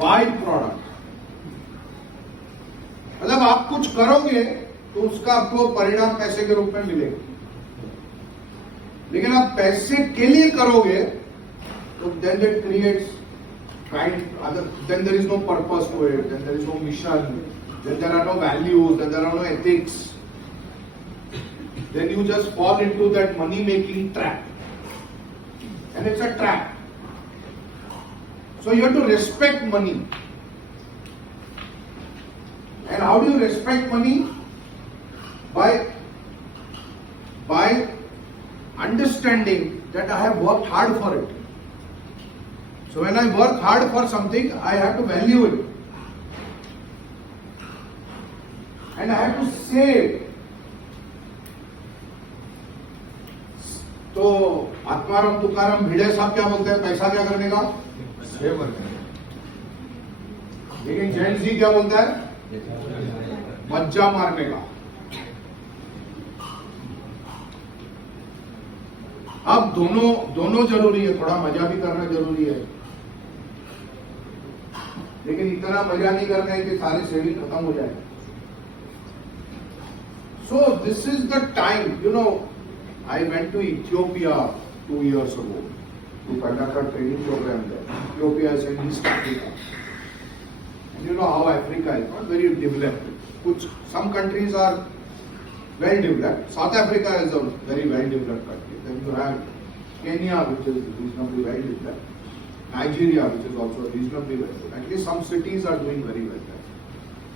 By product. मतलब आप कुछ करोगे तो उसका आपको परिणाम पैसे के रूप में मिलेगा, लेकिन आप पैसे के लिए करोगे तो then it creates then there is no purpose to it, then there is no mission, then there are no values, then there are no ethics. Then you just fall into that money making trap, and it's a trap. So you have to respect money. And how do you respect money? By understanding that I have worked hard for it. So when I work hard for something, I have to value it. And I have to save. तो आत्माराम तुकाराम भिड़े साहब क्या बोलते हैं? पैसा क्या करने का? Save करने का। लेकिन जैन जी क्या बोलता है? मज्जा मारने का। अब दोनों जरूरी है, थोड़ा मजा भी करना जरूरी है, लेकिन इतना मजा नहीं करना है कि सारी सेविंग खत्म हो जाए। So this is the time, you know, I went to Ethiopia 2 years ago to conduct a training program there. Ethiopia is in East Africa. And you know how Africa is not very developed. Some countries are well developed. South Africa is a very well developed country. Then you have Kenya, which is reasonably well developed. Nigeria, which is also reasonably well developed. At least some cities are doing very well there.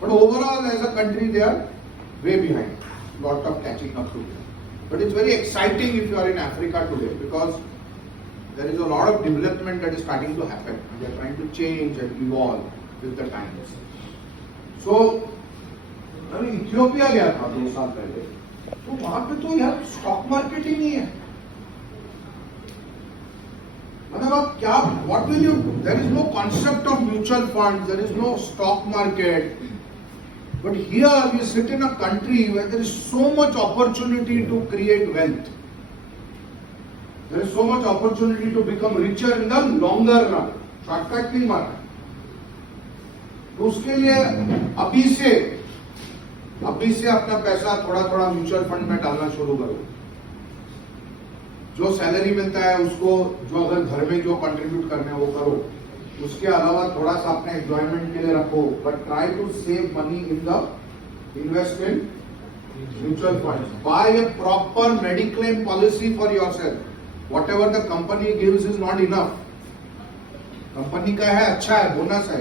But overall, as a country, they are way behind. Lot of catching up to do. But it's very exciting if you are in Africa today, because there is a lot of development that is starting to happen. And they are trying to change and evolve with the times. So, मैं Ethiopia गया था 2 साल पहले, तो वहां पे तो यार स्टॉक मार्केट ही नहीं है। मतलब आप क्या, what will you, there is no concept of mutual fund, there is no stock market. But here we sit in a country where there is so much opportunity to create wealth, there is so much opportunity to become richer in the longer run. Shortcut नहीं मारना, तो उसके लिए अभी से अपना पैसा थोड़ा थोड़ा म्यूचुअल फंड में डालना शुरू करो। जो सैलरी मिलता है उसको, जो अगर घर में जो कंट्रीब्यूट करना है वो करो, उसके अलावा थोड़ा सा अपने एंजॉयमेंट के लिए रखो, but try to save money in the investment mutual fund. Buy a proper mediclaim policy for yourself. Whatever the company gives is not enough. Company का है अच्छा है, बोनस है,